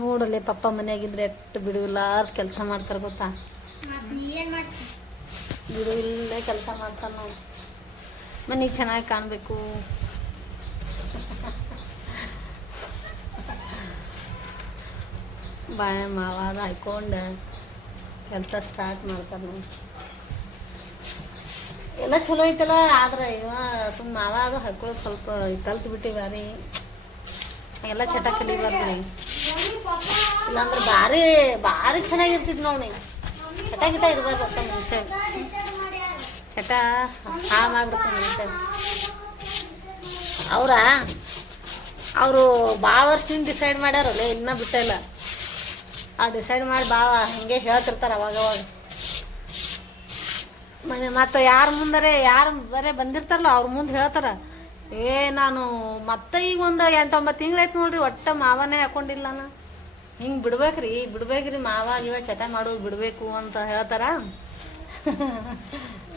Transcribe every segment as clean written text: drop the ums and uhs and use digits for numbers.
ನೋಡಲೆ ಪಪ್ಪ ಮನೆಯಾಗಿದ್ರೆ ಎಷ್ಟು ಬಿಡುವಿಲ್ಲಾರ ಕೆಲಸ ಮಾಡ್ತಾರೆ ಗೊತ್ತಾ. ಬಿಡುವಿಲ್ಲದೆ ಕೆಲಸ ಮಾಡ್ತಾರೆ ನೋಡಿ. ಮನೆಗೆ ಚೆನ್ನಾಗಿ ಕಾಣಬೇಕು. ಬಾಯ ಮಾವಾದ ಹಾಯ್ಕೊಂಡು ಕೆಲಸ ಸ್ಟಾರ್ಟ್ ಮಾಡ್ತಾರೆ ನೋಡಿ. ಎಲ್ಲ ಚಲೋ ಐತಲ್ಲ. ಆದ್ರೆ ಇವ ಸುಮ್ಮ ಮಾವ ಅದು ಹಾಕೊಳ್ಳೋದು ಸ್ವಲ್ಪ ಕಲ್ತು ಬಿಟ್ಟಿವ್ರಿ. ಎಲ್ಲ ಚಟ ಕಲಿಬಾರ್ದು. ಇಲ್ಲಾಂದ್ರೆ ಭಾರಿ ಭಾರಿ ಚೆನ್ನಾಗಿರ್ತಿದ್ ನೋಡಿ. ಚಟ ಗಿಟ ಇರ್ಬಾರ್ದು ಅಂತ ಮನುಷ್ಯ. ಚಟ ಹಾಳು ಮಾಡ್ಬಿಡ್ತಾನೆ ಮನುಷ್ಯ. ಅವರು ಭಾಳ ವರ್ಷದಿಂದ ಡಿಸೈಡ್ ಮಾಡ್ಯಾರಲ್ಲ, ಇನ್ನೂ ಬಿಟ್ಟಿಲ್ಲ. ಆ ಡಿಸೈಡ್ ಮಾಡಿ ಭಾಳ ಹಾಗೆ ಹೇಳ್ತಿರ್ತಾರೆ ಅವಾಗವಾಗ. ಮತ್ತು ಯಾರ ಮುಂದರೆ ಯಾರು ಬರೇ ಬಂದಿರ್ತಾರಲ್ಲ ಅವ್ರ ಮುಂದೆ ಹೇಳ್ತಾರೆ, ನಾನು ಮತ್ತೆ ಈಗ ಒಂದು 8-9 ತಿಂಗಳಾಯ್ತು ನೋಡ್ರಿ ಒಟ್ಟ ಮಾವನೇ ಹಾಕೊಂಡಿಲ್ಲ ನಾನು. ಹಿಂಗೆ ಬಿಡ್ಬೇಕ್ರಿ ಮಾವ ಇವ ಚಟ ಮಾಡೋದು ಬಿಡಬೇಕು ಅಂತ ಹೇಳ್ತಾರ.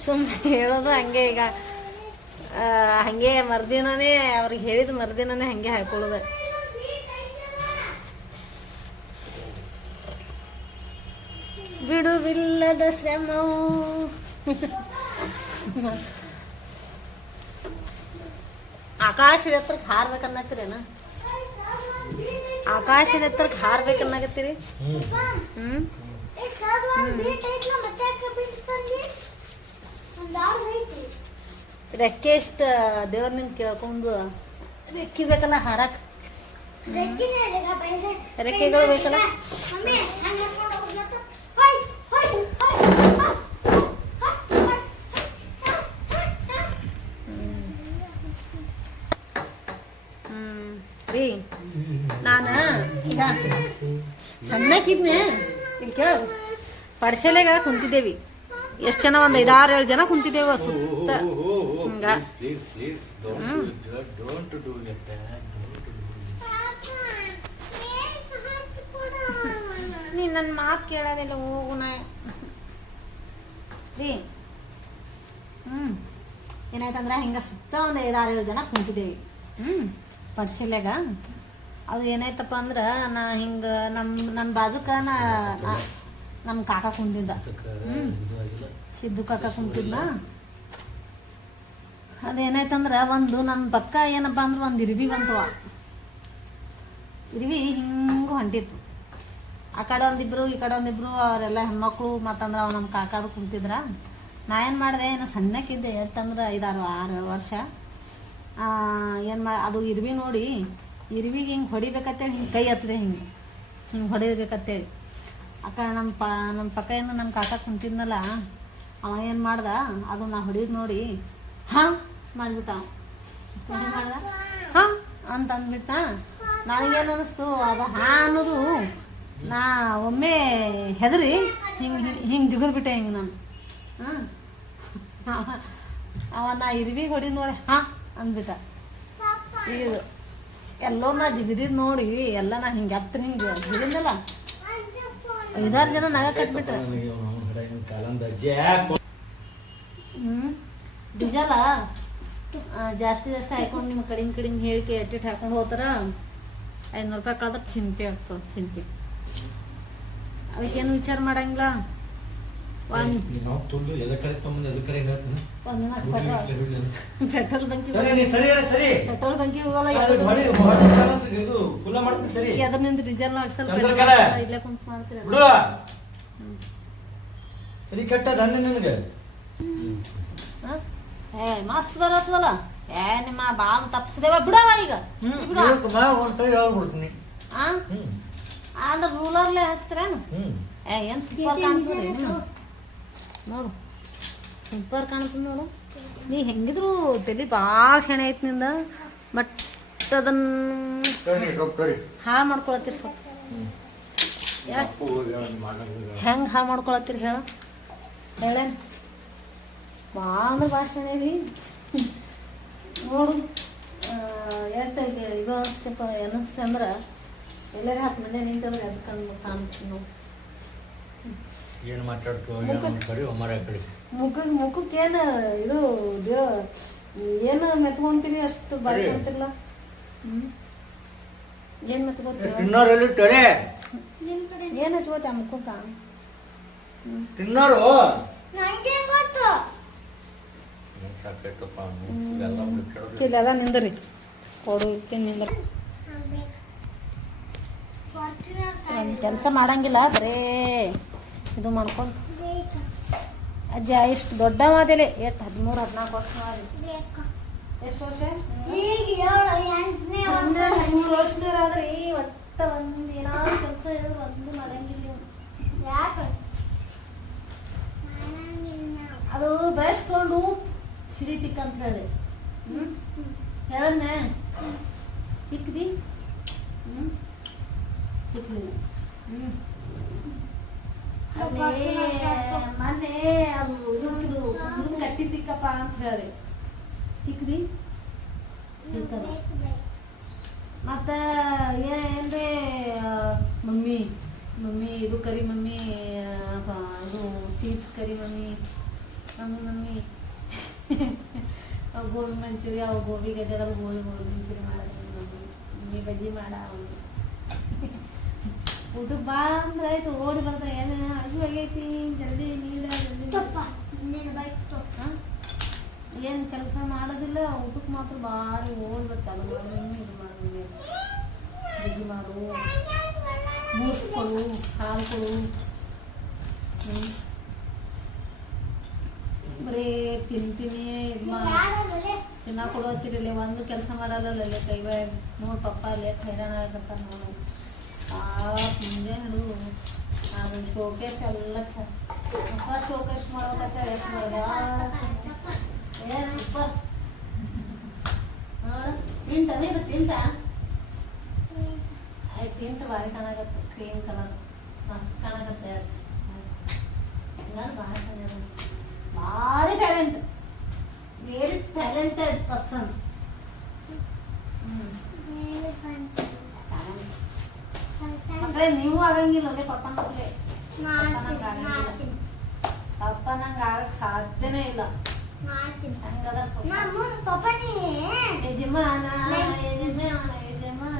ಸುಮ್ಮನೆ ಹೇಳೋದು ಹಂಗೆ. ಈಗ ಹಾಗೆ ಮರುದಿನನೇ ಅವ್ರಿಗೆ ಹೇಳಿದ ಮರುದಿನನೇ ಹಾಗೆ ಹಾಕೊಳ್ಳೋದು. ಬಿಡುವಿಲ್ಲದ ಶ್ರಮವು. ಆಕಾಶದ ಎತ್ತರಕ್ಕೆ ಹಾರ್ಬೇಕನ್ನತ್ತೀರೇನ? ಆಕಾಶದ ಎತ್ತರಕ್ಕೆ ಹಾರ್ಬೇಕನ್ನಾಗತ್ತೀರಿ? ರೆಕ್ಕೆ ಎಷ್ಟು ದೇವ್ರನ್ನ ಕೇಳ್ಕೊಂಡು ರೆಕ್ಕಿ ಬೇಕಲ್ಲ ಹಾರಕ್. ರೆಕ್ಕೆಗಳು ಬೇಕಲ್ಲ. ರೀ ನಾನು ಈಗ ಸಣ್ಣಕ್ಕಿದ್ನೆ ಇಲ್ಲಿ ಕೇಳ ಪಡ್ಶೆಲೆಗ ಕುಂತಿದ್ದೇವಿ. ಎಷ್ಟು ಜನ? ಒಂದು 5-6-7 ಜನ ಕುಂತಿದ್ದೇವ ಸುತ್ತ. ಹಿಂಗ ನೀ ನನ್ನ ಮಾತು ಕೇಳೋದಿಲ್ಲ. ಹೋಗುನ ರೀ. ಏನಾಯ್ತಂದ್ರೆ ಹಿಂಗ ಸುತ್ತ ಒಂದು 5-6-7 ಜನ ಕುಂತಿದ್ದೇವಿ ಪಡ್ಶೆಲ್ಯಾಗ. ಅದು ಏನಾಯ್ತಪ್ಪ ಅಂದ್ರೆ ನಾ ಹಿಂಗೆ ನನ್ನ ಬಾಜುಕ ನಮ್ಮ ಕಾಕ ಕುಂತಿದ್ದ. ಸಿದ್ದು ಕಾಕ ಕುಂತಿದ್ದ. ಅದೇನಾಯ್ತಂದ್ರೆ ಒಂದು ನನ್ನ ಪಕ್ಕ ಏನಪ್ಪ ಅಂದ್ರೆ ಒಂದು ಇರ್ವಿ ಬಂತವ. ಇರ್ವಿ ಹಿಂಗೆ ಹೊಂಟಿತ್ತು. ಆ ಕಡೆ ಒಂದಿಬ್ರು ಈ ಕಡೆ ಒಂದಿಬ್ರು ಅವರೆಲ್ಲ ಹೆಣ್ಮಕ್ಳು. ಮತ್ತಂದ್ರೆ ಅವ ನಮ್ಮ ಕಾಕಾದು ಕುಂತಿದ್ರ. ನಾ ಏನು ಮಾಡಿದೆ, ನಾ ಸಣ್ಣಕ್ಕಿದ್ದೆ. ಎಷ್ಟಂದ್ರೆ 5-6 ವರ್ಷ. ಅದು ಇರ್ವಿ ನೋಡಿ ಇರ್ವಿಗೆ ಹಿಂಗೆ ಹೊಡಿಬೇಕತ್ತೇಳಿ ಹಿಂಗೆ ಕೈ ಹತ್ತಿದೆ. ಹಿಂಗೆ ಹೊಡಿಬೇಕತ್ತೇಳಿ ಆ ಕಡೆ ನಮ್ಮ ಪಕ್ಕ ಏನು ನಮ್ಮ ಕಾಕ ಕುಂತಿದ್ನಲ್ಲ, ಅವ ಏನು ಮಾಡ್ದ, ಅದು ನಾ ಹೊಡಿಯೋದು ನೋಡಿ ಹಾಂ ಮಾಡಿಬಿಟ್ಟ. ಏನು ಮಾಡ್ದ? ಹಾಂ ಅಂತ ಅಂದ್ಬಿಟ್ಟ. ನನಗೇನು ಅನ್ನಿಸ್ತು, ಅದು ಹಾಂ ಅನ್ನೋದು ನಾ ಒಮ್ಮೆ ಹೆದರಿ ಹಿಂಗೆ ಜಿಗಿದ್ಬಿಟ್ಟೆ. ಹಿಂಗೆ ನಾನು ಅವನ್ನ ಇರ್ವಿ ಹೊಡಿದ್ ನೋಡಿ ಹಾಂ ಅಂದ್ಬಿಟ್ಟ. ಈಗ ಎಲ್ಲೋ ನಾ ಜಿಗಿದಿದ್ ನೋಡಿ ಎಲ್ಲ ನಾ ಹಿಂಗೆ ಹತ್ರ ಹಿಂಗೆ ಜಿಗಿದಲ್ಲ 5-6 ಜನ ನಗ ಕಟ್ಬಿಟ್ರ. ಡಿಜಲ ಜಾಸ್ತಿ ಹಾಕೊಂಡು ನಿಮ್ಮ ಕಡಿಮೆ ಹೇಳಿಕೆ ಎಟ್ಟಿಟ್ಟು ಹಾಕೊಂಡು ಹೋಗ್ತಾರ. 500 ರೂಪಾಯಿ ಕಳೆದ್ರೆ ಚಿಂತೆ ಆಗ್ತದೆ. ಚಿಂತೆ ಅದಕ್ಕೇನು ವಿಚಾರ ಮಾಡಂಗಿಲ್ಲ. ಪೆಟ್ರೋಲ್ ಬಂಕಿ ಹೋಗಲ್ಲ. ಅದರಿಂದ ಡೀಸೆಲ್ ಹಾಕ್ಸಲ್ ಇಲ್ಲೇ ಕುಂತ ಮಾಡ್ತೀರ. ಮಸ್ತ್ ಬರತ್ತಲ್ಲ. ನಿಮ್ಮ ಬಾಳ ತಪ್ಪಿಸಿದೇವ ಬಿಡವ. ಈಗ ಅಂದ್ರೆ ರೂಲರ್ಲೆ ಹಚ್ತೀರೇನು? ಏನ್ ಸೂಪರ್ ಕಾಣ್ತದ್ರಿ ನೋಡು. ಸೂಪರ್ ಕಾಣ್ತದ ನೋಡು. ನೀ ಹೆಂಗಿದ್ರು ತಲೆ ಭಾಳ ಶೆಣೆ ಐತಿ ನಿಂದ. ಬಟ್ ಅದನ್ನ ಹಾಳು ಮಾಡ್ಕೊಳತ್ತೀರಿ ಸ್ವಲ್ಪ. ಹೆಂಗೆ ಹಾಳು ಮಾಡ್ಕೊಳತ್ತೀರಿ ಹೇಳೇನು? ಭಾಳ ಅಂದ್ರೆ ಭಾಳ ಶೆಣೆ ಐತಿ ನೋಡು. ಎಷ್ಟು ಇದು ಅನಿಸ್ತಪ್ಪ ಅನ್ನಿಸ್ತೆ ಅಂದ್ರೆ ಎಲ್ಲರೂ 10 ಮಂದಿ ನಿಂತಂದ್ರೆ ಅದಕ್ಕೆ ಕಾಣ್ತೀವಿ ನಾವು. ಏನು ಮಾತಾಡ್ತೀವಿ ಮುಖಕ್ಕೇನು ಇದು ಏನು ಮೆತ್ಕೊಂತೀರಿ ಅಷ್ಟು ಬರ್ಕೊಂತಿರಲ್ಲ. ಏನು ಮತ್ತೆ ಗೊತ್ತು ತಿನ್ನೋರಲ್ಲಿ ಟೊರೆ ಏನು ಹಚ್ಕೋತ ಮುಖಕ್ಕ ತಿನ್ನೋರು ಗೊತ್ತು ಸಾಕೈತಪ್ಪ ಇವೆಲ್ಲ ಬಿಟ್ಬಿಡೋದು. ಇಲ್ಲೆಲ್ಲ ನಿಂದ್ರಿ ಕೊಡು ಇಕ್ಕೆ ನಿಂದ್ರಿ ಒಂದು ಕೆಲಸ ಮಾಡಂಗಿಲ್ಲ ಬರೇ ಇದು ಮಾಡ್ಕೊಂಡು ಅಜ್ಜ ಇಷ್ಟು ದೊಡ್ಡ ಮಾದೇಲೆ ಎಷ್ಟು 13-14 ವರ್ಷ ಮಾಡಿ ಎಷ್ಟು ವರ್ಷ 13 ವರ್ಷನಾದ್ರೆ ಒಟ್ಟ ಒಂದು ಏನಾದ್ರು ಕೆಲಸ ಹೇಳಿದ್ರೆ ಒಂದು ಮಾಡಂಗಿಲ್ಲ ಇವ್ನು. ಅದು ಬ್ರಷ್ ತೊಗೊಂಡು ಸಿಡಿತಿಕ್ಕಂತ ಹೇಳಿದೆ ಹೇಳದ್ನೆ ಇಕ್ದಿ ಇಕ್ಲಿಲ್ಲ ಮೊನ್ನೆ ಅದು ಇದು ಕಟ್ಟಿತಿಕ್ಕಪ್ಪ ಅಂತ ಹೇಳಿದೆ ತಿಕ್ದಿ ತಿಕ್ಕದ ಮತ್ತ ಏನ್ರೆ ಮಮ್ಮಿ ಮಮ್ಮಿ ಇದು ಕರಿ ಮಮ್ಮಿ ಇದು ಚಿಪ್ಸ್ ಕರಿ ಮಮ್ಮಿ ಮಮ್ಮಿ ಅವು ಗೋಬಿ ಮಂಚೂರಿ ಅವು ಗೋಬಿ ಗಡ್ಡೆದಾಗ ಗೋಬಿ ಮಂಚೂರಿ ಮಾಡೋದು ಮಮ್ಮಿ ಬಜ್ಜಿ ಮಾಡ ಊಟಕ್ಕೆ ಬಾ ಅಂದ್ರೆ ಆಯ್ತು ಓಡಿ ಬರ್ತಾರೆ ಏನು ಅದು ಆಗೈತಿ ಜಲ್ದಿ ನೀಡ ಏನು ಕೆಲಸ ಮಾಡೋದಿಲ್ಲ ಊಟಕ್ಕೆ ಮಾತ್ರ ಭಾರಿ ಓಡಿ ಬರ್ತಾರೆ ಅದು ಮಾಡೋದು ಇದು ಮಾಡೋದು ಬಜ್ಜಿ ಮಾಡು ಬೂಸ್ಟ್ ಕೊಡು ಹಾಲು ಕೊಡು ಬರೀ ತಿಂತೀನಿ ಇದು ತಿನ್ನ ಕೊಡೋತಿರಲಿ ಒಂದು ಕೆಲಸ ಮಾಡಲ್ಲ ಕೈ ಬ್ಯಾಗ್ ನೋಡಿ ಪಪ್ಪ ಲೇಟ್ ಹೈರಾಣ ಆಗತ್ತ ನೋಡು ಮುಂದೆ ಹಿಡಿದು ಅದನ್ನು ಶೋಕೇಶ್ ಎಲ್ಲ ಹೊಸ ಶೋಕೇಶ್ ಮಾಡ್ಬೇಕಂತ ಎಷ್ಟು ಮಾಡಿದೆ ಸೂಪರ್ ಟಿಂಟ ಇದು ಟಿಂಟ ಟಿಂಟ್ ಭಾರಿ ಕಾಣಾಗತ್ತೆ ಕ್ರೀಮ್ ಕಲರ್ ಮಸ್ತ್ ಕಾಣಾಗತ್ತೆ ಹಿಂಗಾಗಿ ಭಾರಿ ಚೆನ್ನಾಗಿ ಭಾರಿ ಟ್ಯಾಲೆಂಟ್ ವೆರಿ ಟ್ಯಾಲೆಂಟೆಡ್ ಪರ್ಸನ್ ಮಕ್ಕಳೇ ನೀವು ಆಗಂಗಿಲ್ಲ ಅಲ್ಲೇ ಪಪ್ಪ ಮಕ್ಕಳೇ ಪಪ್ಪ ನಂಗೆ ಆಗಕ್ಕೆ ಸಾಧ್ಯನೇ ಇಲ್ಲ ಹಂಗದ ಯಜಮಾನ ಯಜಮಾನ ಯಜಮಾನ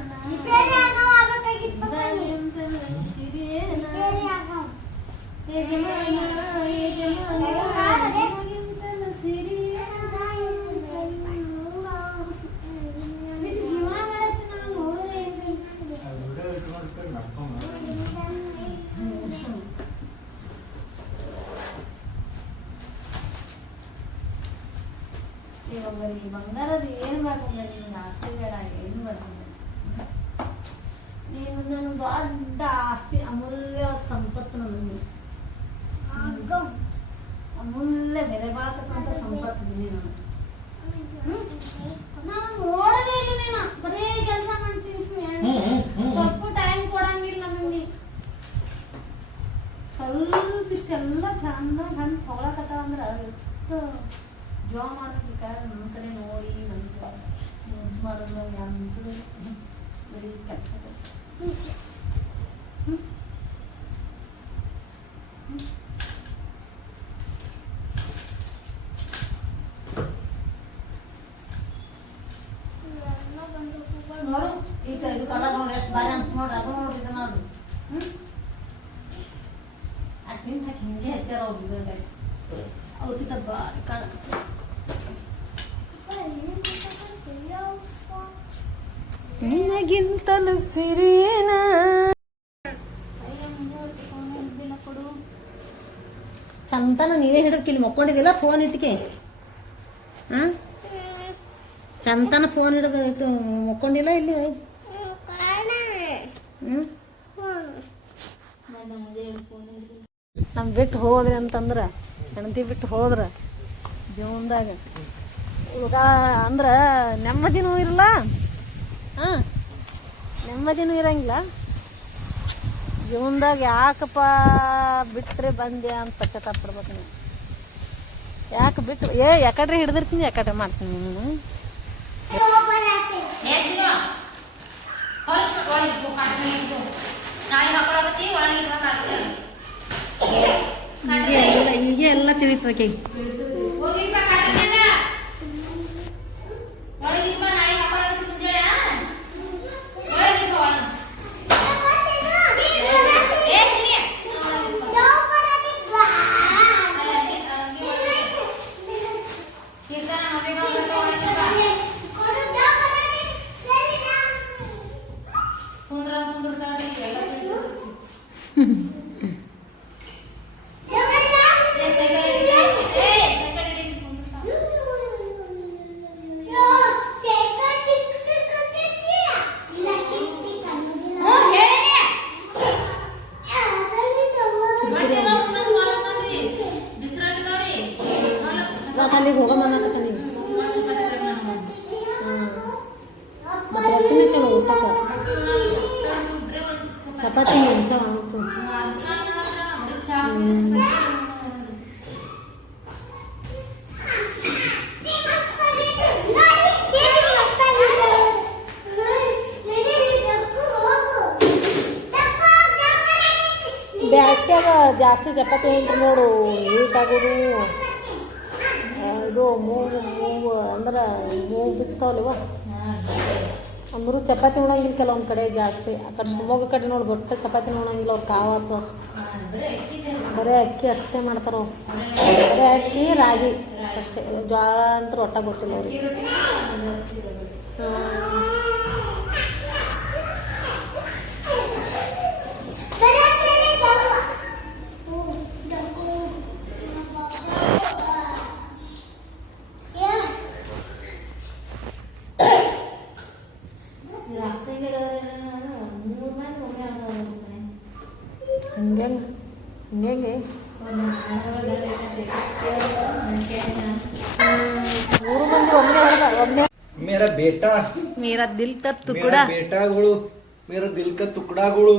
ಈ ಬಂಗಾರದ ಏನು ಮಾಡ್ಕೊಂಡ್ರೆ ನಿನಗೆ ಆಸ್ತಿ ಬೇಡ ಏನು ಮಾಡ್ಕೊಂಡ್ರೆ ನೀನು ನನ್ನ ದೊಡ್ಡ ಆಸ್ತಿ ಅಮೂಲ್ಯವಾದ ಸಂಪತ್ತು ನನಗೆ ಅಮೂಲ್ಯ ಬೆಲೆ ಬಾಳ್ತಕ್ಕಂಥ ಸಂಪತ್ತು ನೀನು ನಾನು ನೋಡದೇ ಇಲ್ಲ ನೀನು ಬರೀ ಕೆಲಸ ಮಾಡ್ತೀನಿ ಸ್ವಲ್ಪ ಟೈಮ್ ಕೊಡಂಗಿಲ್ಲ ನನಗೆ ಸ್ವಲ್ಪ ಇಷ್ಟೆಲ್ಲ ಚಂದ ಗಂಟು ಹೊಗಳಕತ್ತಾವ ಅಂದ್ರೆ ಎಷ್ಟು ಜಾಬ್ ಮಾಡೋದಕ್ಕೆ ನಮ್ಮ ಕಡೆ ನೋಡಿ ನನ್ನ ಯೂಸ್ ಮಾಡೋದು ಅಂತೂ ಬರೀ ಕೆಲಸ ನೋಡು ಈಗ ಇದು ಕಲರ್ ನೋಡಿ ಎಷ್ಟು ಬಾರಿ ಅಂತ ನೋಡ್ರಿ ಅದು ನೋಡಿ ಇದು ನೋಡ್ರಿ ಅಕ್ಕಿಂತ ಹಿಂಗೆ ಹೆಚ್ಚಾರ ಹೋಗಿದ್ದೆ ಅವ್ರಿಗಿಂತ ಭಾರಿ ಕಾಣುತ್ತೆ ನಿನಗಿಂತಲೂ ಸಿರಿಯೇನ ಕೊಡು ಚಂತನ ನೀನೇ ಹಿಡಿದಕ್ಕೆ ಇಲ್ಲಿ ಮಕ್ಕೊಂಡಿದ್ದಿಲ್ಲ ಫೋನ್ ಇಟ್ಕೆ ಹಾಂ ಚಂತನ ಫೋನ್ ಹಿಡಿದು ಇಟ್ಟು ಮಕ್ಕೊಂಡಿಲ್ಲ ಇಲ್ಲಿ ಹ್ಞೂ ನಮ್ ಬಿಟ್ಟು ಹೋದ್ರಿ ಅಂತಂದ್ರೆ ಹೆಂಡತಿ ಬಿಟ್ಟು ಹೋದ್ರ ಜೀವನದಾಗ ಹುಡುಗ ಅಂದ್ರೆ ನೆಮ್ಮದಿನೂ ಇರಲ್ಲ ಹಾಂ ನೆಮ್ಮದಿನೂ ಇರಂಗಿಲ್ಲ ಜೀವನದಾಗ ಯಾಕಪ್ಪ ಬಿಟ್ಟರೆ ಬಂದೆ ಅಂತ ಪಶ್ಚಾತ್ತಾಪಡ್ಬೇಕು ನೀವು ಯಾಕೆ ಬಿಟ್ಟು ಯಾಕಡ್ರೆ ಹಿಡ್ದಿರ್ತೀನಿ ಯಾಕಡ್ರೆ ಮಾಡ್ತೀನಿ ನೀನು ಈಗ ಎಲ್ಲ ತಿಳಿತಕ್ಕೆ ಚಪಾತಿ ಮೆಣಸ ಆಗುತ್ತೆ. ಬ್ಯಾಸ್ಗ್ಯಾಗ ಜಾಸ್ತಿ ಚಪಾತಿ ಹೇಳ್ರಿ ನೋಡು, ಹೀಟ್ ಆಗೋದು. ಇದು ಮೂಗು ಅಂದ್ರೆ ಮೂಗು ಬಿಚ್ತಾವಲ್ಲವ, ಅಂದರೂ ಚಪಾತಿ ಉಣಂಗಿಲ್ಲ ಕೆಲವೊಂದು ಕಡೆ ಜಾಸ್ತಿ. ಆ ಕಡೆ ಶಿವಮೊಗ್ಗ ಕಡೆ ನೋಡಿ ಗೊಟ್ಟ ಚಪಾತಿ ಉಣಂಗಿಲ್ಲ ಅವ್ರು, ಕಾವಾತು ಬರೀ ಅಕ್ಕಿ ಅಷ್ಟೇ ಮಾಡ್ತಾರೆ ಅವ್ರು. ಬರೀ ಅಕ್ಕಿ ರಾಗಿ ಅಷ್ಟೇ, ಜೋಳ ಅಂತ ಒಟ್ಟ ಗೊತ್ತಿಲ್ಲ ಅವ್ರಿಗೆ. ಹಿಂಗೆ ಮೂರು ಮಂದಿ ಒಮ್ಮೆ ಮೇರಾ ಬೇಟಾ, ಮೇರಾ ದಿಲ್ ಕಾ ತುಕುಡಾ, ಬೇಟಾಗಳು, ಮೇರಾ ದಿಲ್ ಕಾ ತುಕುಡಾಗಳು,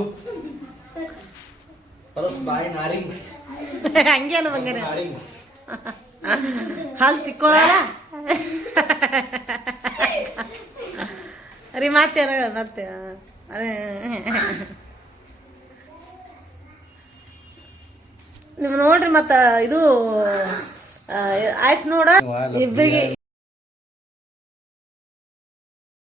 ಪ್ಲಸ್ ಬಾಯ್ ನಾರಿಂಗ್ಸ್. ಹಂಗೆ ಅಲ್ಲ ಬಂಗಾರ, ನಾರಿಂಗ್ಸ್ ಹಾಲು ತಿಕ್ಕೊಳ್ಳಲ್ಲ ರೀ. ಮತ್ತೆ ಮತ್ತೆ ಅದೇ ನೀವು ನೋಡ್ರಿ. ಮತ್ತ ಇದು ಆಯ್ತು ನೋಡ ಇಬ್ಬರಿಗೆ